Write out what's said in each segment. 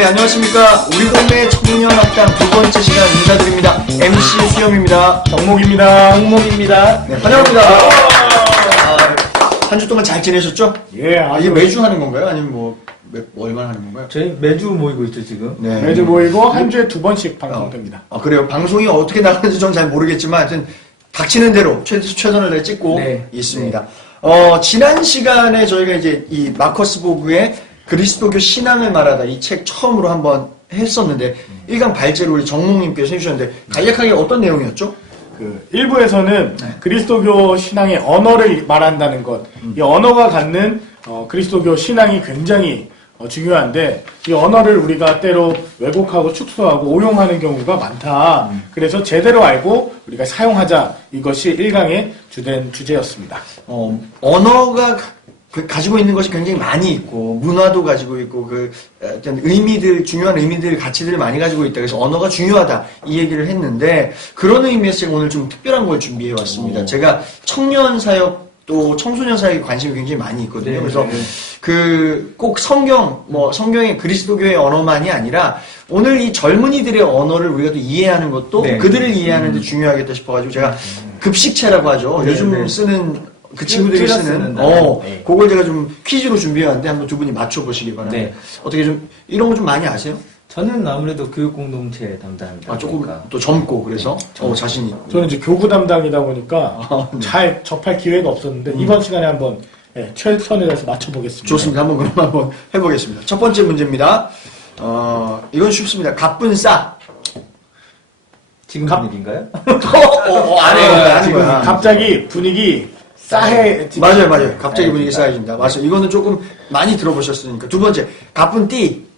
네, 안녕하십니까. 우리 동네 청년학당 두 번째 시간 인사드립니다. MC 수염입니다. 정목입니다. 홍목입니다. 네, 환영합니다. 한 주 동안 잘 지내셨죠? 예, 이게 매주 하는 건가요? 아니면 뭐, 얼마나 하는 건가요? 저희 매주 모이고 있죠, 지금. 네. 매주 모이고 한 주에 두 번씩 방송됩니다. 그래요. 방송이 어떻게 나가는지 전 잘 모르겠지만, 하여튼, 닥치는 대로 최선을 다해 찍고 네. 있습니다. 지난 시간에 저희가 이제 이 마커스 보그의 그리스도교 신앙을 말하다 이 책 처음으로 한번 했었는데, 1강 발제로 우리 정목님께서 해주셨는데, 간략하게 어떤 내용이었죠? 그 일부에서는 그리스도교 신앙의 언어를 말한다는 것, 이 언어가 갖는 그리스도교 신앙이 굉장히 중요한데 이 언어를 우리가 때로 왜곡하고 축소하고 오용하는 경우가 많다. 그래서 제대로 알고 우리가 사용하자. 이것이 1강의 주된 주제였습니다. 언어가 가지고 있는 것이 굉장히 많이 있고, 문화도 가지고 있고, 어떤 의미들, 중요한 의미들, 가치들을 많이 가지고 있다. 그래서 언어가 중요하다. 이 얘기를 했는데, 그런 의미에서 제가 오늘 좀 특별한 걸 준비해 왔습니다. 제가 청년 사역, 또 청소년 사역에 관심이 굉장히 많이 있거든요. 네, 그래서 네. 꼭 성경의 그리스도교의 언어만이 아니라, 오늘 이 젊은이들의 언어를 우리가 또 이해하는 것도 네. 그들을 이해하는 데 중요하겠다 싶어가지고, 제가 급식체라고 하죠. 네, 요즘 네. 쓰는 그 친구들이 쓰는, 네. 그걸 제가 좀 퀴즈로 준비해왔는데 한번 두 분이 맞춰보시기 바랍니다. 네. 어떻게 좀, 이런 거 좀 많이 아세요? 저는 아무래도 교육공동체 담당입니다. 조금 그러니까. 또 젊고, 그래서, 자신 있고. 저는 이제 교구 담당이다 보니까 네. 잘 접할 기회가 없었는데 이번 시간에 한번 최선을 다해서 맞춰보겠습니다. 좋습니다. 한번 해보겠습니다. 첫 번째 문제입니다. 이건 쉽습니다. 갑분싸. 지금 분위기인가요? 안 해요. 안 해요. 갑자기 분위기 싸해. 맞아요. 갑자기 분위기 쌓여집니다. 맞아요. 이거는 조금 많이 들어보셨으니까. 두 번째, 갑분띠.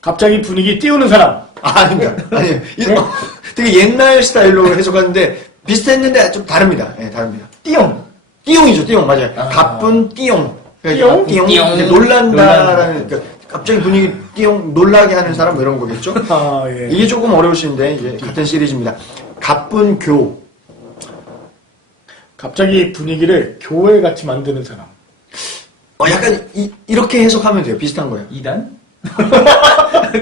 갑자기 분위기 띄우는 사람. 아닙니다. 아니에요. 되게 옛날 스타일로 해석하는데 비슷했는데 좀 다릅니다. 예, 다릅니다. 띠용! 띠용이죠, 띠용. 맞아요. 가쁜 띠용. 띠용? 띠용. 띠용. 이제 놀란다라는, 그러니까 갑자기 분위기 띠용, 놀라게 하는 사람 뭐 이런 거겠죠? 예. 이게 조금 어려우신데, 이제 같은 시리즈입니다. 가쁜 교. 갑자기 분위기를 교회같이 만드는 사람. 약간, 이렇게 해석하면 돼요. 비슷한 거예요. 2단?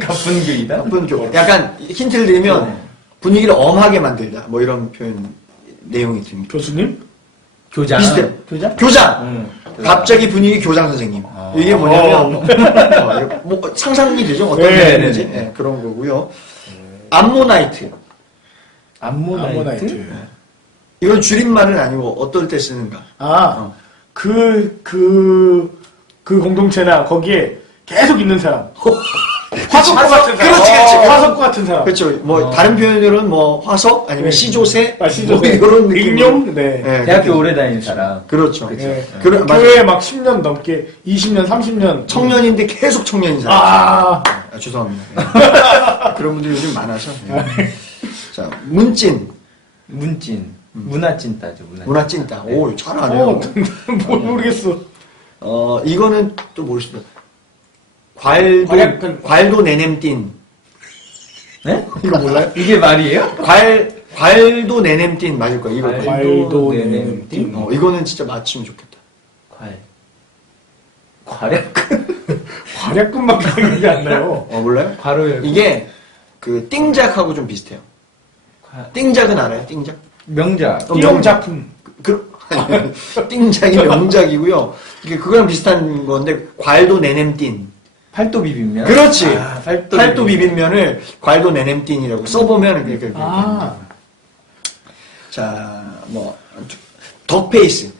가쁜 교이단? 가쁜 교. 약간 힌트를 드리면, 분위기를 엄하게 만들다. 뭐 이런 표현, 내용이 듭니다. 교수님? 교장? 비슷해요. 교장? 교장! 갑자기 분위기 교장 선생님. 이게 뭐냐면, 상상이 되죠? 어떤 네, 내용인지? 네. 네, 그런 거고요. 암모나이트. 암모나이트? 이건 줄임말은 아니고 어떨 때 쓰는가? 그 공동체나 거기에 계속 있는 사람. 화석구 같은 사람. 그렇지. 화석구 같은 사람. 그렇죠. 다른 표현으로는 시조새? 아니면 시조새? 시조새. 이런 느낌. 익룡? 네. 대학교 오래 다닌 사람. 그렇죠. 네. 맞아요. 교회에 막 10년 넘게, 20년, 30년. 청년인데 계속 청년인 사람. 죄송합니다. 그런 분들이 요즘 많아서. 자, 문찐. 문화찐따죠, 문화찐따. 오, 잘하네요. 모르겠어. 이거는 또 모르십니다. 과략근. 괄도 내냄띤. 네? 이거 몰라요? 이게 말이에요? 괄도 내냄띤 맞을 거야. 이거. 과일도 내냄띤. 이거는 진짜 맞히면 좋겠다. 과략근? 과략근밖에 생각이 안 나요. 몰라요? 과로요. 이게 그 띵작하고 좀 비슷해요. 띵작은 알아요? 띵작? 명작. 띠용 작품. 띵작이 명작이고요. 그거랑 비슷한 건데 괄도 내냄띤. 팔도 비빔면? 그렇지. 팔도 비빔면을 괄도 내냄띤이라고 써보면 그렇게 됩니다. 자, 덕페이스.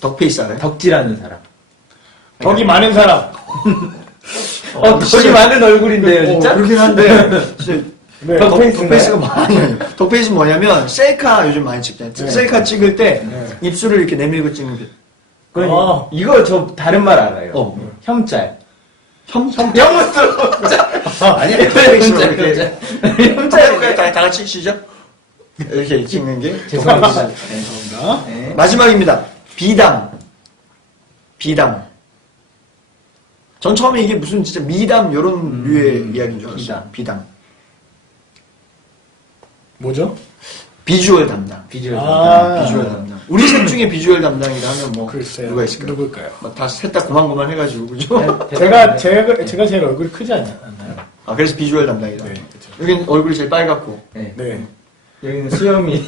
덕페이스 알아요? 덕질하는 사람. 덕이 많은 사람. 덕이 많은 얼굴인데요, 진짜? 그렇긴 한데, 진짜 네. 덕페이스가 뭐냐면, 덕페이스는 뭐냐면, 셀카 요즘 많이 찍잖아요. 네. 셀카 찍을 때, 네. 입술을 이렇게 내밀고 찍는 게. 이거 저 다른 말 알아요. 혐짤. 혐짤. 아니, 덕페이스로 이렇게. 혐짤. 다 같이 시작. 이렇게 찍는 게. 죄송합니다. 감사합니다. 네. 마지막입니다. 비담. 전 처음에 이게 무슨 진짜 미담, 요런 류의 이야기인 줄 알았어요. 비담. 뭐죠? 비주얼 담당. 비주얼. 아. 비주얼 담당. 우리 셋 중에 비주얼 담당이라 하면 뭐 글쎄요. 누가 있을까요? 누굴까요? 다 셋 다 고만고만 해가지고 그죠? 제가 제일 얼굴이 크지 않나요? 아 그래서 비주얼 담당이다. 네, 그렇죠. 여긴 얼굴이 제일 빨갛고 네. 네. 여기는 수염이.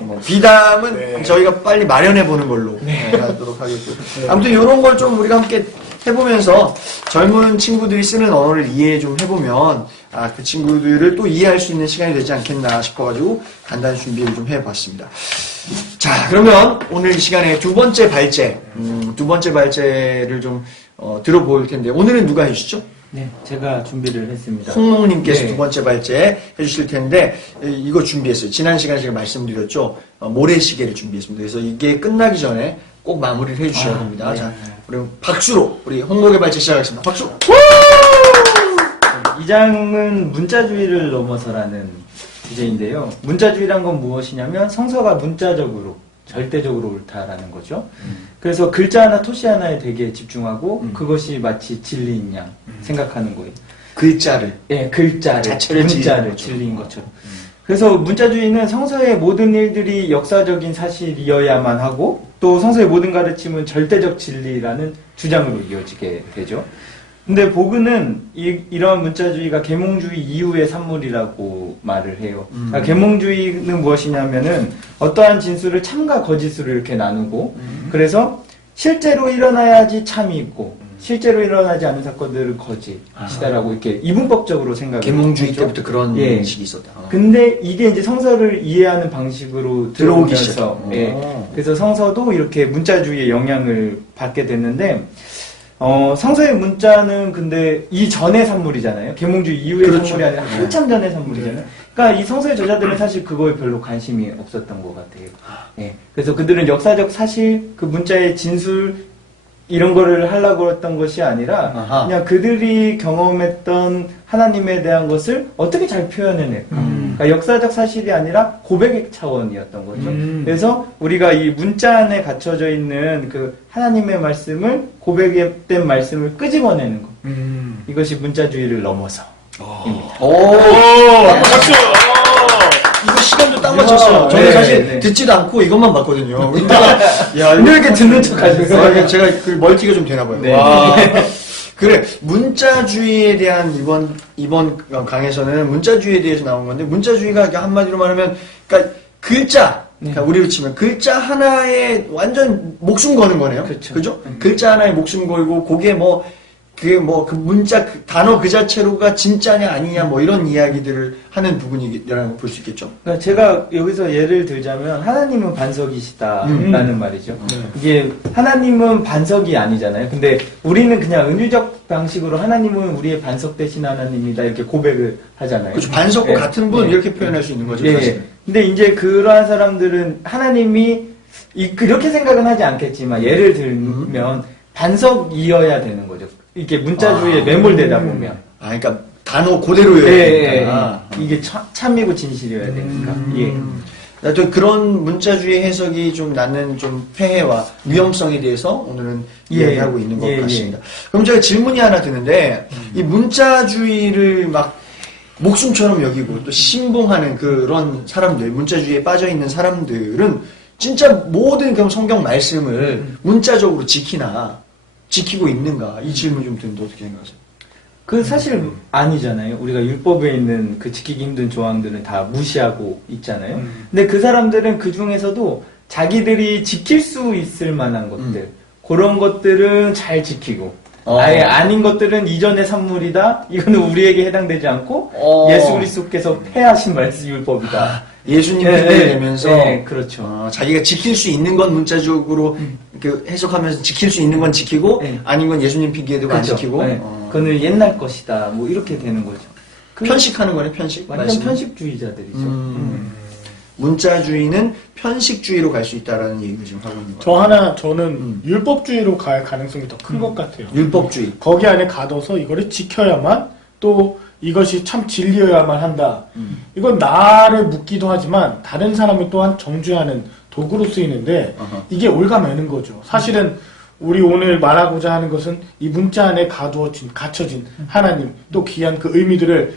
뭐 비담은 네. 저희가 빨리 마련해 보는 걸로 하도록 하겠고요. 아무튼 이런 걸 좀 우리가 함께 해보면서 젊은 친구들이 쓰는 언어를 이해 좀 해보면 그 친구들을 또 이해할 수 있는 시간이 되지 않겠나 싶어가지고 간단히 준비를 좀 해봤습니다. 자 그러면 오늘 이 시간에 두 번째 발제를 좀 들어볼 텐데 오늘은 누가 해주시죠? 네, 제가 준비를 했습니다. 홍몽님께서 네. 두 번째 발제 해주실 텐데 이거 준비했어요. 지난 시간에 제가 말씀드렸죠. 모래시계를 준비했습니다. 그래서 이게 끝나기 전에 꼭 마무리를 해주셔야 됩니다. 네. 자, 우리 박수로 우리 홍목의 발제 시작하겠습니다. 박수! 이 장은 문자주의를 넘어서라는 주제인데요. 문자주의란 건 무엇이냐면 성서가 문자적으로 절대적으로 옳다라는 거죠. 그래서 글자 하나 토시 하나에 되게 집중하고 그것이 마치 진리인 양 생각하는 거예요. 글자를. 예, 글자를, 자체를 문자를 진리인 진리인 것처럼. 그래서 문자주의는 성서의 모든 일들이 역사적인 사실이어야만 하고 또 성서의 모든 가르침은 절대적 진리라는 주장으로 이어지게 되죠. 근데 보그는 이러한 문자주의가 계몽주의 이후의 산물이라고 말을 해요. 그러니까 계몽주의는 무엇이냐면은 어떠한 진술을 참과 거짓으로 이렇게 나누고 그래서 실제로 일어나야지 참이 있고 실제로 일어나지 않은 사건들은 거짓이다라고 이렇게 이분법적으로 생각을 계몽주의 하죠. 때부터 그런 예. 인식이 있었다. 근데 이게 이제 성서를 이해하는 방식으로 들어오기 들어오면서 시작해요. 예. 그래서 성서도 이렇게 문자주의의 영향을 받게 됐는데 성서의 문자는 근데 이전의 산물이잖아요. 계몽주의 이후의 그렇죠. 산물이 아니라 한참 전의 산물이잖아요. 그러니까 이 성서의 저자들은 사실 그거에 별로 관심이 없었던 것 같아요. 예. 그래서 그들은 역사적 사실, 그 문자의 진술 이런 거를 하려고 했던 것이 아니라 아하. 그냥 그들이 경험했던 하나님에 대한 것을 어떻게 잘 표현해낼까. 그러니까 역사적 사실이 아니라 고백의 차원이었던 거죠. 그래서 우리가 이 문자 안에 갖춰져 있는 그 하나님의 말씀을 고백된 말씀을 끄집어내는 거. 이것이 문자주의를 넘어서입니다. 박수! 이거 시간도 딱 맞췄어요. 저는 네, 사실 네. 듣지도 않고 이것만 봤거든요. 이따가 야, 왜 이렇게 듣는 척 하셨어요? 제가 그 멀티가 좀 되나 봐요. 네. 와. 그래 문자주의에 대한 이번 강에서는 문자주의에 대해서 나온 건데 문자주의가 한마디로 말하면 그러니까 글자 그러니까 우리로 치면 글자 하나에 완전 목숨 거는 거네요. 그렇죠. 그죠? 글자 하나에 목숨 걸고 그게 그 문자 단어 그 자체로가 진짜냐 아니냐 뭐 이런 이야기들을 하는 부분이라고 볼 수 있겠죠. 그러니까 제가 여기서 예를 들자면 하나님은 반석이시다라는 말이죠. 이게 하나님은 반석이 아니잖아요. 근데 우리는 그냥 은유적 방식으로 하나님은 우리의 반석 대신 하나님이다 이렇게 고백을 하잖아요. 그렇죠. 반석과 예. 같은 분 예. 이렇게 표현할 수 있는 거죠. 예. 사실. 근데 이제 그러한 사람들은 하나님이 그렇게 생각은 하지 않겠지만 예를 들면 반석이어야 되는 거죠. 이렇게 문자주의에 매몰되다 보면. 그러니까 단어 그대로여야 예, 되니까. 이게 참이고 진실이어야 되니까. 예. 나도 그런 문자주의 해석이 좀 나는 좀 폐해와 위험성에 대해서 오늘은 예, 이야기하고 있는 것 예, 같습니다. 그럼 제가 질문이 하나 드는데 이 문자주의를 막 목숨처럼 여기고 또 신봉하는 그런 사람들, 문자주의에 빠져 있는 사람들은 진짜 모든 그런 성경 말씀을 문자적으로 지키고 있는가? 이 질문 좀 드는데 어떻게 생각하세요? 그 사실 아니잖아요. 우리가 율법에 있는 그 지키기 힘든 조항들은 다 무시하고 있잖아요. 근데 그 사람들은 그 중에서도 자기들이 지킬 수 있을 만한 것들, 그런 것들은 잘 지키고, 아예 아닌 것들은 이전의 산물이다. 이거는 우리에게 해당되지 않고 예수 그리스도께서 폐하신 말씀 율법이다. 예수님 핑계를 대면서 그렇죠. 자기가 지킬 수 있는 건 문자적으로 그 해석하면서 지킬 수 있는 건 지키고 아닌 건 예수님 핑계 대고 안 그렇죠. 지키고 그거는 옛날 것이다. 뭐 이렇게 되는 거죠. 편식하는 거네 편식. 완전 말씀은. 편식주의자들이죠. 문자주의는 편식주의로 갈 수 있다라는 얘기를 지금 하고 있는 저 거예요. 저는 율법주의로 갈 가능성이 더 큰 것 같아요. 율법주의. 거기 안에 가둬서 이거를 지켜야만 또 이것이 참 진리여야만 한다. 이건 나를 묻기도 하지만 다른 사람을 또한 정죄하는 도구로 쓰이는데 이게 올가매는 거죠. 사실은 우리 오늘 말하고자 하는 것은 이 문자 안에 갇혀진 하나님 또 귀한 그 의미들을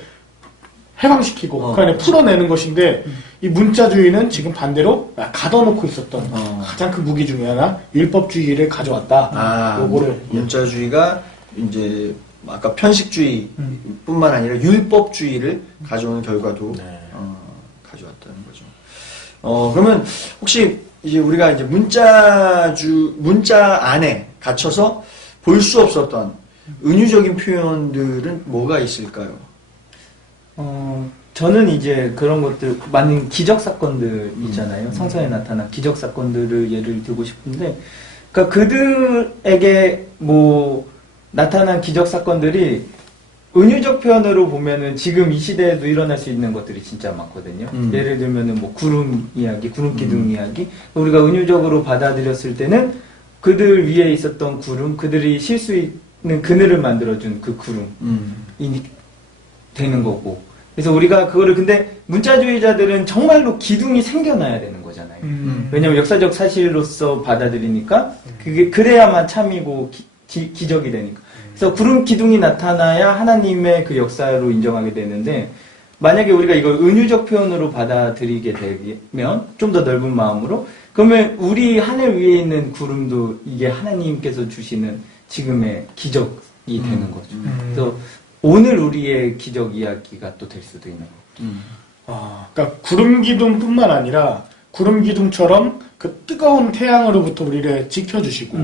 해방시키고 그 안에 풀어내는 것인데 이 문자주의는 지금 반대로 가둬놓고 있었던 가장 큰 무기 중에 하나 율법주의를 가져왔다. 요거를 문자주의가 이제 아까 편식주의뿐만 아니라 율법주의를 가져오는 결과도 가져왔다는 거죠. 그러면 혹시 이제 우리가 이제 문자 안에 갇혀서 볼 수 없었던 은유적인 표현들은 뭐가 있을까요? 저는 이제 그런 것들, 많은 기적 사건들 있잖아요. 성서에 나타난 기적 사건들을 예를 들고 싶은데, 그러니까 그들에게 뭐, 나타난 기적 사건들이 은유적 표현으로 보면은 지금 이 시대에도 일어날 수 있는 것들이 진짜 많거든요. 예를 들면은 뭐 구름 이야기, 구름 기둥 이야기. 우리가 은유적으로 받아들였을 때는 그들 위에 있었던 구름, 그들이 쉴 수 있는 그늘을 만들어준 그 구름이 되는 거고. 그래서 우리가 그거를 근데 문자주의자들은 정말로 기둥이 생겨나야 되는 거잖아요. 왜냐면 역사적 사실로서 받아들이니까 그게 그래야만 참이고 기적이 되니까. 그래서 구름 기둥이 나타나야 하나님의 그 역사로 인정하게 되는데 만약에 우리가 이걸 은유적 표현으로 받아들이게 되면 좀 더 넓은 마음으로 그러면 우리 하늘 위에 있는 구름도 이게 하나님께서 주시는 지금의 기적이 되는 거죠. 그래서 오늘 우리의 기적 이야기가 또 될 수도 있는 거죠. 그러니까 구름 기둥뿐만 아니라 구름 기둥처럼 그 뜨거운 태양으로부터 우리를 지켜주시고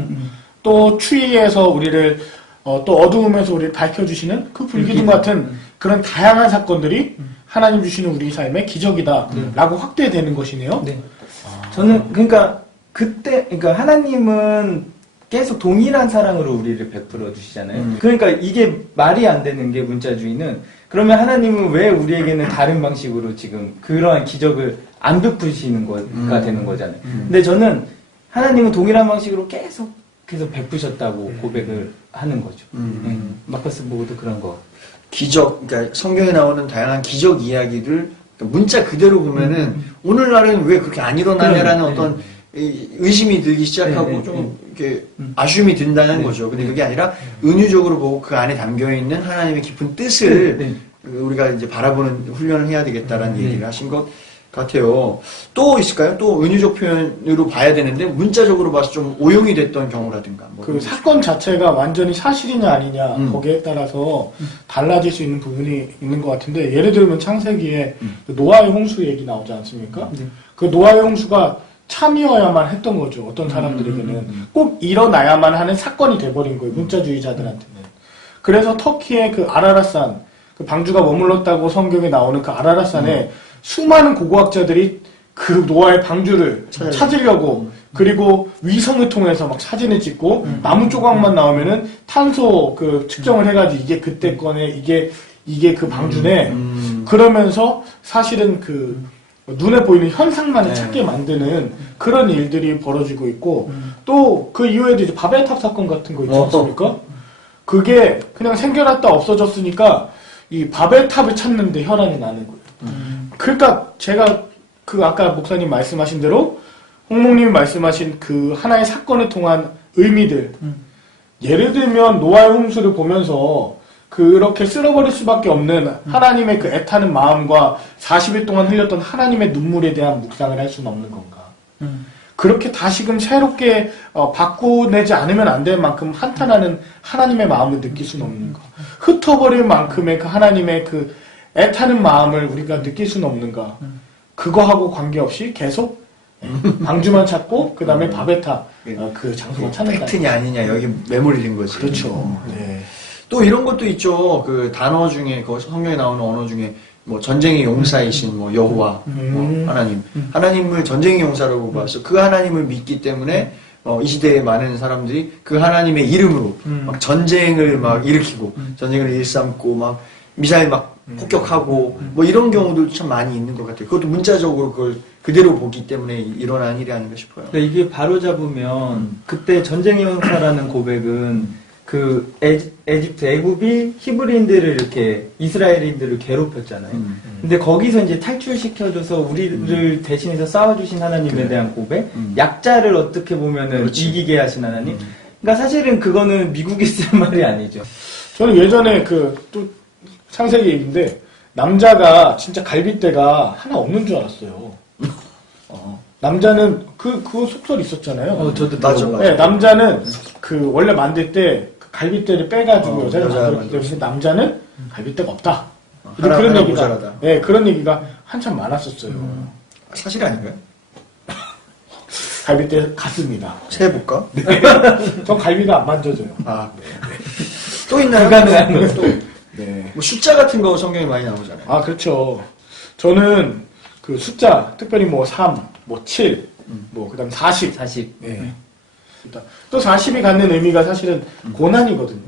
또 추위에서 우리를 또 어두움에서 우리를 밝혀주시는 그 불기둥 같은 그런 다양한 사건들이 하나님 주시는 우리 삶의 기적이다라고 확대되는 것이네요. 네. 저는 그러니까 그러니까 하나님은 계속 동일한 사랑으로 우리를 베풀어 주시잖아요. 그러니까 이게 말이 안 되는 게 문자주의는 그러면 하나님은 왜 우리에게는 다른 방식으로 지금 그러한 기적을 안 베푸시는 거가 되는 거잖아요. 근데 저는 하나님은 동일한 방식으로 계속 베푸셨다고 고백을 하는 거죠. 마커스 보고도 그런 거. 기적, 그러니까 성경에 나오는 다양한 기적 이야기들 문자 그대로 보면은 오늘날에는 왜 그렇게 안 일어나냐라는 어떤 의심이 들기 시작하고 좀 이렇게 아쉬움이 든다는 거죠. 근데 그게 아니라 은유적으로 보고 그 안에 담겨 있는 하나님의 깊은 뜻을 우리가 이제 바라보는 훈련을 해야 되겠다라는 얘기를 하신 것 같아요. 또 있을까요? 또 은유적 표현으로 봐야 되는데 문자적으로 봐서 좀 오용이 됐던 경우라든가. 그 사건 자체가 완전히 사실이냐 아니냐 거기에 따라서 달라질 수 있는 부분이 있는 것 같은데 예를 들면 창세기에 그 노아의 홍수 얘기 나오지 않습니까? 그 노아의 홍수가 참이어야만 했던 거죠. 어떤 사람들에게는 꼭 일어나야만 하는 사건이 돼버린 거예요. 문자주의자들한테는. 그래서 터키의 그 아라랏산, 그 방주가 머물렀다고 성경에 나오는 그 아라랏산에 수많은 고고학자들이 그 노아의 방주를 찾으려고 그리고 위성을 통해서 막 사진을 찍고 나무 조각만 나오면은 탄소 그 측정을 해가지고 이게 그때 거네 이게 그 방주네 그러면서 사실은 그 눈에 보이는 현상만을 찾게 만드는 그런 일들이 벌어지고 있고 또 그 이후에도 이제 바벨탑 사건 같은 거 있지 않습니까? 그게 그냥 생겨났다 없어졌으니까 이 바벨탑을 찾는데 혈안이 나는 거예요. 그러니까 제가 그 아까 목사님 말씀하신 대로 홍목님이 말씀하신 그 하나의 사건을 통한 의미들 예를 들면 노아의 홍수를 보면서 그렇게 쓸어버릴 수밖에 없는 하나님의 그 애타는 마음과 40일 동안 흘렸던 하나님의 눈물에 대한 묵상을 할 수는 없는 건가. 그렇게 다시금 새롭게 바꾸내지 않으면 안 될 만큼 한탄하는 하나님의 마음을 느낄 수는 없는가. 흩어버릴 만큼의 그 하나님의 그 애타는 마음을 우리가 느낄 수는 없는가. 그거하고 관계없이 계속 방주만 찾고 그 다음에 바벨탑 그 장소만 찾는다. 팩트냐 아니냐 여기 매몰린 거지. 그렇죠. 네. 또 이런 것도 있죠. 그 단어 중에 그 성경에 나오는 언어 중에 뭐 전쟁의 용사이신 뭐 여호와 뭐 하나님 하나님을 전쟁의 용사라고 봐서 그 하나님을 믿기 때문에 이 시대에 많은 사람들이 그 하나님의 이름으로 막 전쟁을 막 일으키고 전쟁을 일삼고 막 미사일 막 폭격하고 뭐 이런 경우들도 참 많이 있는 것 같아요. 그것도 문자적으로 그걸 그대로 보기 때문에 일어난 일이 아닌가 싶어요. 근데 이게 바로 잡으면 그때 전쟁의 용사라는 고백은 그 에집트 애굽이 히브리인들을 이렇게 이스라엘인들을 괴롭혔잖아요. 근데 거기서 이제 탈출시켜줘서 우리를 대신해서 싸워주신 하나님에 대한 고백, 약자를 어떻게 보면은 그렇지. 이기게 하신 하나님. 그러니까 사실은 그거는 미국이 쓸 말이 아니죠. 저는 예전에 또 창세기 얘기인데 남자가 진짜 갈빗대가 하나 없는 줄 알았어요. 남자는 그 속설 있었잖아요. 저도 맞아, 들어보고. 맞아. 네, 남자는 그 원래 만들 때그 갈빗대를 빼가지고 여자가 여자가 만들기 때문에 남자는 갈빗대가 없다. 하나- 그런 하나 얘기가 모자라다. 네, 그런 얘기가 한참 많았었어요. 사실 아닌가요? 갈빗대 같습니다. 세볼까? 전 갈비가 안 만져져요. 아, 또 있나요? 불가능한 또, 네. 뭐 숫자 같은 거 성경에 많이 나오잖아요. 아, 그렇죠. 저는 그 숫자, 특별히 뭐 3, 뭐 7, 뭐 그다음 40. 40. 네. 또 40이 갖는 의미가 사실은 고난이거든요.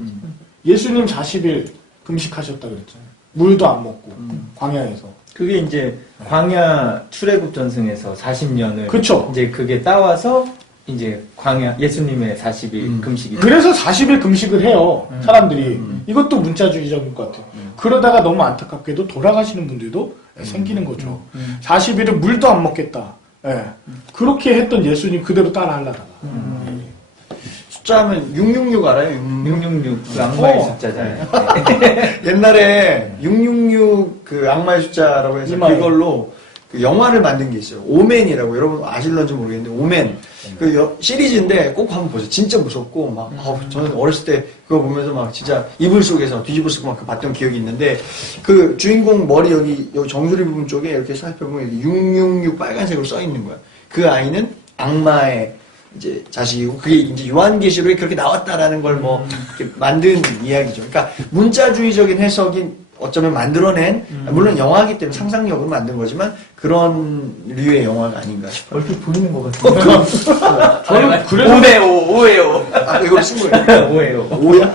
예수님 40일 금식하셨다 그랬잖아요. 물도 안 먹고 광야에서. 그게 이제 광야 출애굽 전승에서 40년을 그쵸. 이제 그게 따와서 이제 광야 예수님의 40일 금식이 그래서 40일 금식을 해요. 사람들이. 이것도 문자주의적인 것 같아요. 그러다가 너무 안타깝게도 돌아가시는 분들도 생기는 거죠. 40일은 물도 안 먹겠다. 예. 그렇게 했던 예수님 그대로 따라하려다가. 숫자 하면 666 알아요? 666 그 악마의 숫자잖아요. 네. 옛날에 666 그 악마의 숫자라고 해서 이마에. 그걸로 그 영화를 만든 게 있어요. 오맨이라고 여러분 아실런지 모르겠는데 오맨 그 시리즈인데 꼭 한번 보세요. 진짜 무섭고 막 저는 어렸을 때 그거 보면서 막 진짜 이불 속에서 뒤집어 쓰고 막 봤던 기억이 있는데 그 주인공 머리 여기 정수리 부분 쪽에 이렇게 살펴보면 이렇게 666 빨간색으로 써 있는 거야. 그 아이는 악마의 이제 자식이고 그게 이제 요한계시록에 그렇게 나왔다라는 걸 뭐 만든 이야기죠. 그러니까 문자주의적인 해석이 어쩌면 만들어낸 물론 영화이기 때문에 상상력으로 만든 거지만 그런 류의 영화가 아닌가 싶어요. 얼핏 보이는 것 같은데. 저는 그래서 5대5, 5예요. 아 이걸 쓴 거예요? 5예요. 오야?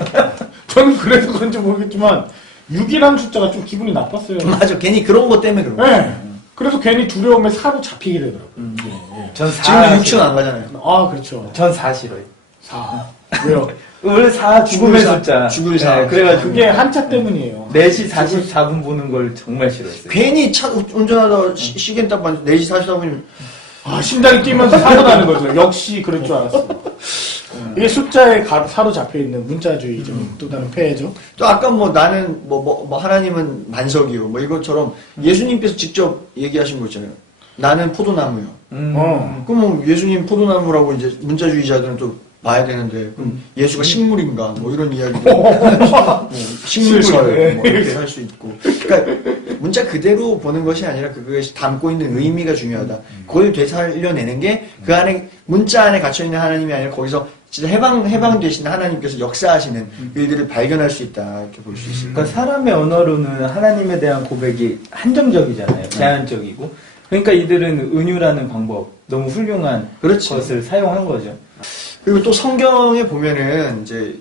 저는 그래서 그런지 모르겠지만 6이라는 숫자가 좀 기분이 나빴어요. 맞아. 괜히 그런 것 때문에 그런 거야. 네. 그래서 괜히 두려움에 사로잡히게 되더라고요. 전 지금 6층 안 가잖아요. 아, 그렇죠. 전 4 싫어요. 4. 왜요? 원래 4 죽음의 죽을 숫자. 죽을 사. 네, 그래가지고 그게 한자 때문이에요. 4시 44분 보는 걸 정말 싫어했어요. 괜히 차 운전하다 시계 딱 봤는데 4시 44분이면 아, 심장이 뛰면서 사고 나는 거죠. 역시 그럴 줄 알았어요. 이게 숫자에 사로잡혀 있는 문자주의적인 또 다른 폐해죠. 또 아까 뭐 나는 뭐 하나님은 만석이요 뭐 이것처럼 예수님께서 직접 얘기하신 거 있잖아요. 나는 포도나무요. 그럼 뭐 예수님 포도나무라고 이제 문자주의자들은 또 봐야 되는데 그럼 예수가 식물인가 뭐 이런 이야기도 뭐 식물설 뭐 이렇게 할 수 있고 그러니까 문자 그대로 보는 것이 아니라 그것이 담고 있는 의미가 중요하다. 그걸 되살려내는 게 그 안에 문자 안에 갇혀 있는 하나님이 아니라 거기서 진짜 해방되신 하나님께서 역사하시는 일들을 발견할 수 있다 이렇게 볼 수 있습니다. 그러니까 사람의 언어로는 하나님에 대한 고백이 한정적이잖아요. 제한적이고. 그러니까 이들은 은유라는 방법, 너무 훌륭한 그렇지. 것을 사용한 거죠. 그리고 또 성경에 보면은 이제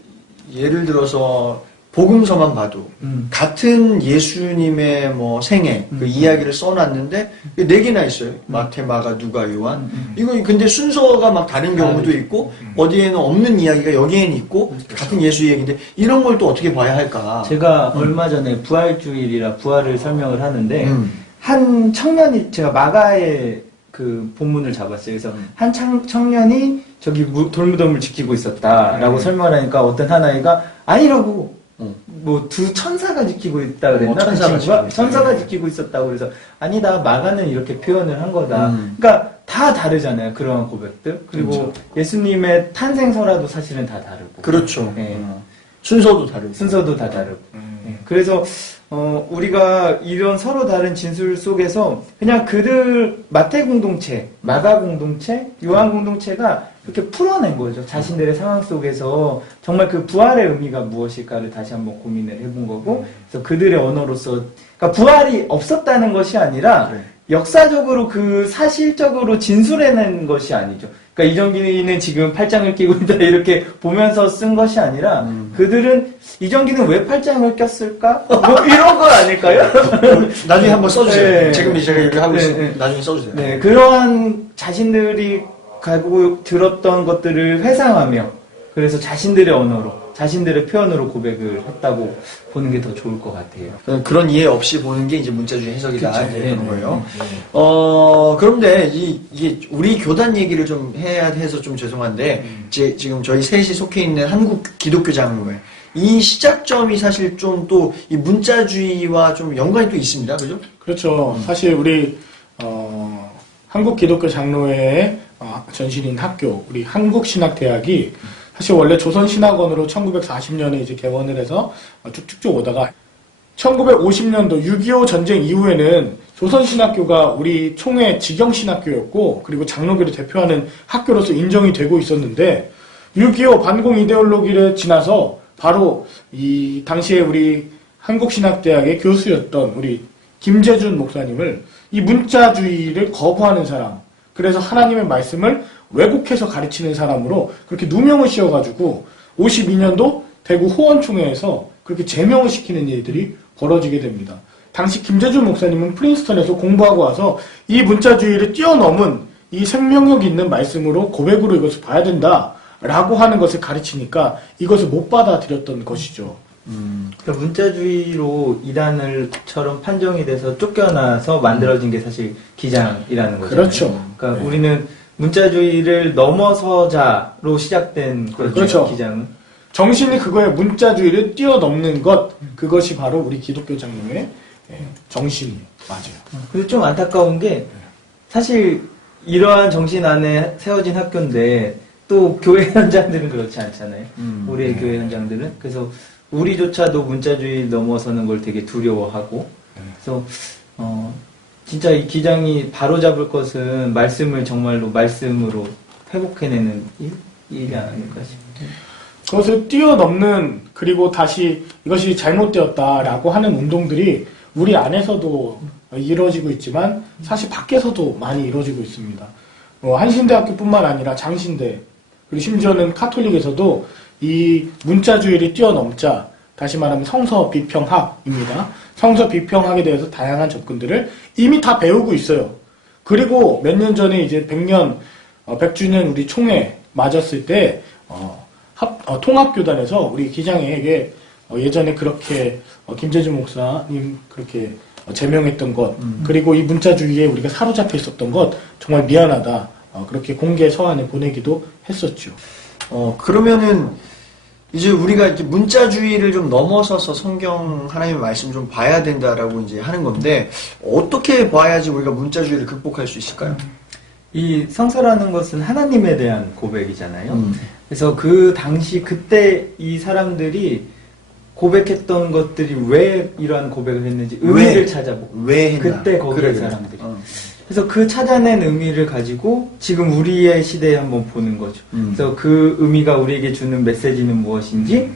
예를 들어서 복음서만 봐도 같은 예수님의 뭐 생애 그 이야기를 써놨는데 4개나 있어요. 마태, 마가, 누가, 요한. 이거 근데 순서가 막 다른 경우도 있고 어디에는 없는 이야기가 여기에는 있고 같은 예수 얘기인데 이런 걸 또 어떻게 봐야 할까? 제가 얼마 전에 부활주일이라 부활을 설명을 하는데 음. 한 청년이 제가 마가의 그 본문을 잡았어요. 그래서 한 청년이 저기 돌무덤을 지키고 있었다라고 설명을 하니까 어떤 한 아이가 아니라고 뭐 두 천사가 지키고 있다 그랬나? 천사가 그 친구가? 지키고 있다. 천사가 지키고 있었다고 그래서 아니다 마가는 이렇게 표현을 한 거다. 그러니까 다 다르잖아요. 그러한 고백들. 그리고 그렇죠. 예수님의 탄생설화도 사실은 다 다르고. 그렇죠. 네. 순서도 다르고. 순서도 다 다르고. 네. 그래서 우리가 이런 서로 다른 진술 속에서 그냥 그들 마태 공동체, 마가 공동체, 요한 공동체가 그렇게 풀어낸 거죠. 자신들의 상황 속에서 정말 그 부활의 의미가 무엇일까를 다시 한번 고민을 해본 거고, 그래서 그들의 언어로서, 그러니까 부활이 없었다는 것이 아니라 그래. 역사적으로 그 사실적으로 진술해낸 것이 아니죠. 그러니까 이정기는 지금 팔짱을 끼고 있다 이렇게 보면서 쓴 것이 아니라 그들은 이정기는 왜 팔짱을 꼈을까? 뭐 이런 거 아닐까요? 나중에 한번 써주세요. 네. 지금 제가 이렇게 하고 네, 있으면 네. 나중에 써주세요. 네, 그러한 자신들이 가지고 들었던 것들을 회상하며 그래서 자신들의 언어로, 자신들의 표현으로 고백을 했다고 보는 게 더 좋을 것 같아요. 그런 이해 없이 보는 게 이제 문자주의 해석이다. 그쵸. 이런 네, 거예요. 네. 그런데 이게 우리 교단 얘기를 좀 해야 해서 좀 죄송한데, 지금 저희 셋이 속해 있는 한국 기독교 장로회, 이 시작점이 사실 좀 또 이 문자주의와 좀 연관이 또 있습니다. 그죠? 그렇죠. 사실 우리 한국 기독교 장로회의 전신인 학교, 우리 한국신학대학이 사실 원래 조선신학원으로 1940년에 이제 개원을 해서 쭉쭉쭉 오다가 1950년도 6.25 전쟁 이후에는 조선신학교가 우리 총회 직영신학교였고, 그리고 장로교를 대표하는 학교로서 인정이 되고 있었는데, 6.25 반공 이데올로기를 지나서 바로 이 당시에 우리 한국신학대학의 교수였던 우리 김재준 목사님을 이 문자주의를 거부하는 사람, 그래서 하나님의 말씀을 왜곡해서 가르치는 사람으로 그렇게 누명을 씌워가지고 52년도 대구 호원총회에서 그렇게 제명을 시키는 일들이 벌어지게 됩니다. 당시 김재준 목사님은 프린스턴에서 공부하고 와서 이 문자주의를 뛰어넘은 이 생명력 있는 말씀으로 고백으로 이것을 봐야 된다라고 하는 것을 가르치니까 이것을 못 받아들였던 것이죠. 그러니까 문자주의로 이단을처럼 판정이 돼서 쫓겨나서 만들어진 게 사실 기장이라는 거죠. 그렇죠. 그러니까 우리는 문자주의를 넘어서자로 시작된 거죠. 그렇죠. 기장은. 정신이 그거에 문자주의를 뛰어넘는 것, 그것이 바로 우리 기독교 장로의 정신이에요. 맞아요. 그리고 좀 안타까운 게 사실 이러한 정신 안에 세워진 학교인데 또 교회 현장들은 그렇지 않잖아요. 우리의 교회 현장들은. 그래서 우리조차도 문자주의 넘어서는 걸 되게 두려워하고, 그래서 진짜 이 기장이 바로잡을 것은 말씀을 정말로 말씀으로 회복해내는 일이 아닐까 싶어요. 그것을 뛰어넘는, 그리고 다시 이것이 잘못되었다라고 하는 운동들이 우리 안에서도 이루어지고 있지만 사실 밖에서도 많이 이루어지고 있습니다. 한신대학교뿐만 아니라 장신대, 그리고 심지어는 카톨릭에서도 이 문자주의를 뛰어넘자, 다시 말하면 성서 비평학입니다. 성서 비평학에 대해서 다양한 접근들을 이미 다 배우고 있어요. 그리고 몇 년 전에 이제 100주년 우리 총회 맞았을 때 통합교단에서 우리 기장에게 예전에 그렇게 김재준 목사님 그렇게 제명했던 것, 그리고 이 문자주의에 우리가 사로잡혀 있었던 것 정말 미안하다, 그렇게 공개 서한을 보내기도 했었죠. 그러면은 이제 우리가 이렇게 문자주의를 좀 넘어서서 성경 하나님의 말씀 좀 봐야 된다라고 이제 하는 건데, 어떻게 봐야지 우리가 문자주의를 극복할 수 있을까요? 이 성서라는 것은 하나님에 대한 고백이잖아요. 그래서 그 당시 그때 이 사람들이 고백했던 것들이 왜 이러한 고백을 했는지 의미를 찾아보고, 왜 했나? 그때 거기에 그래. 사람들이 그래서 그 찾아낸 의미를 가지고 지금 우리의 시대에 한번 보는 거죠. 그래서 그 의미가 우리에게 주는 메시지는 무엇인지,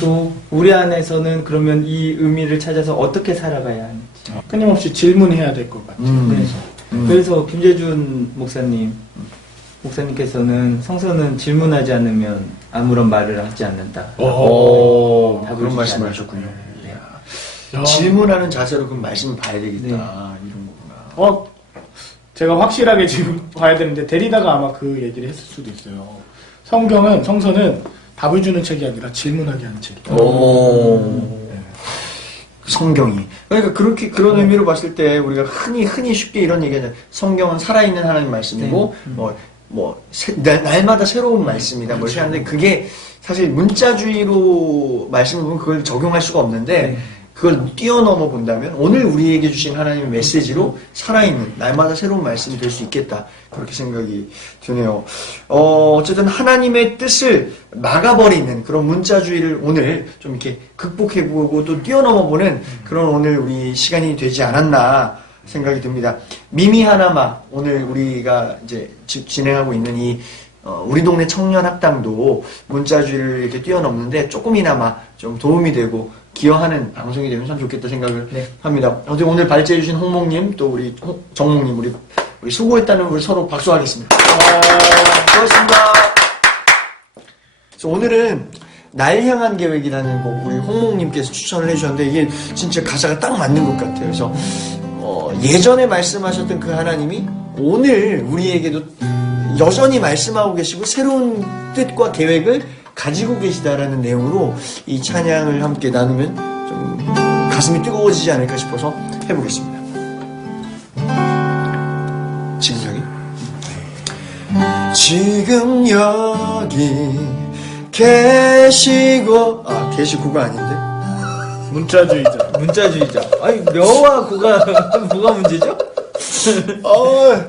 또 우리 안에서는 그러면 이 의미를 찾아서 어떻게 살아가야 하는지. 끊임없이 질문해야 될 것 같아요. 그래서 김재준 목사님께서는 성서는 질문하지 않으면 아무런 말을 하지 않는다. 그런 말씀을 하셨군요. 네. 질문하는 자세로 그럼 말씀을 봐야 되겠다. 네. 이런 거구나. 제가 확실하게 지금 봐야 되는데 데리다가 아마 그 얘기를 했을 수도 있어요. 성서는 답을 주는 책이 아니라 질문하게 하는 책이다. 성경이. 그러니까 그런 의미로 봤을 때 우리가 흔히 쉽게 이런 얘기하잖아요. 성경은 살아있는 하나님 말씀이고, 날마다 새로운 말씀이다. 뭐 이렇게 하는데, 그게 사실 문자주의로 말씀을 보면 그걸 적용할 수가 없는데, 그걸 뛰어넘어 본다면 오늘 우리에게 주신 하나님의 메시지로 살아있는 날마다 새로운 말씀이 될 수 있겠다, 그렇게 생각이 드네요. 어쨌든 하나님의 뜻을 막아버리는 그런 문자주의를 오늘 좀 이렇게 극복해보고 또 뛰어넘어보는 그런 오늘 우리 시간이 되지 않았나 생각이 듭니다. 미미하나마, 오늘 우리가 이제 진행하고 있는 이 우리 동네 청년학당도 문자주의를 이렇게 뛰어넘는데 조금이나마 좀 도움이 되고 기여하는 방송이 되면 참 좋겠다 생각을 합니다. 어제 오늘 발제해주신 홍목님, 또 우리 정목님, 우리 수고했다는 우리 서로 박수하겠습니다. 수고하셨습니다. 그래서 오늘은 날 향한 계획이라는 곡 우리 홍목님께서 추천을 해주셨는데, 이게 진짜 가사가 딱 맞는 것 같아요. 그래서 예전에 말씀하셨던 그 하나님이 오늘 우리에게도 여전히 말씀하고 계시고 새로운 뜻과 계획을 가지고 계시다라는 내용으로 이 찬양을 함께 나누면 좀 가슴이 뜨거워지지 않을까 싶어서 해보겠습니다. 지금 여기 계시고가 아닌데? 문자주의자. 문자주의자. 아니 려와 구가 뭐가 문제죠?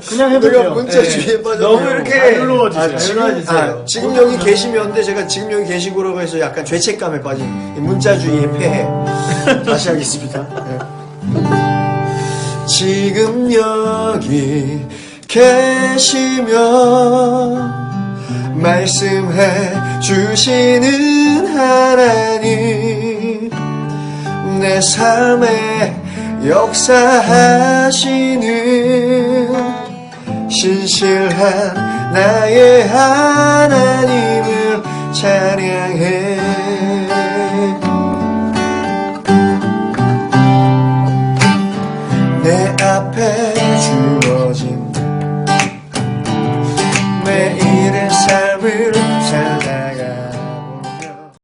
그냥 해볼게요. 내가 문자주의에 빠졌네요. 너무 이렇게 자유로워지세요. 자유로워지세요. 지금 여기 계시면인데 제가 지금 여기 계시고라고 해서 약간 죄책감에 빠진 이 문자주의의 폐해. 다시 하겠습니다. 네. 지금 여기 계시면 말씀해 주시는 하나님, 내 삶에 역사하시는 신실한 나의 하나님을 찬양해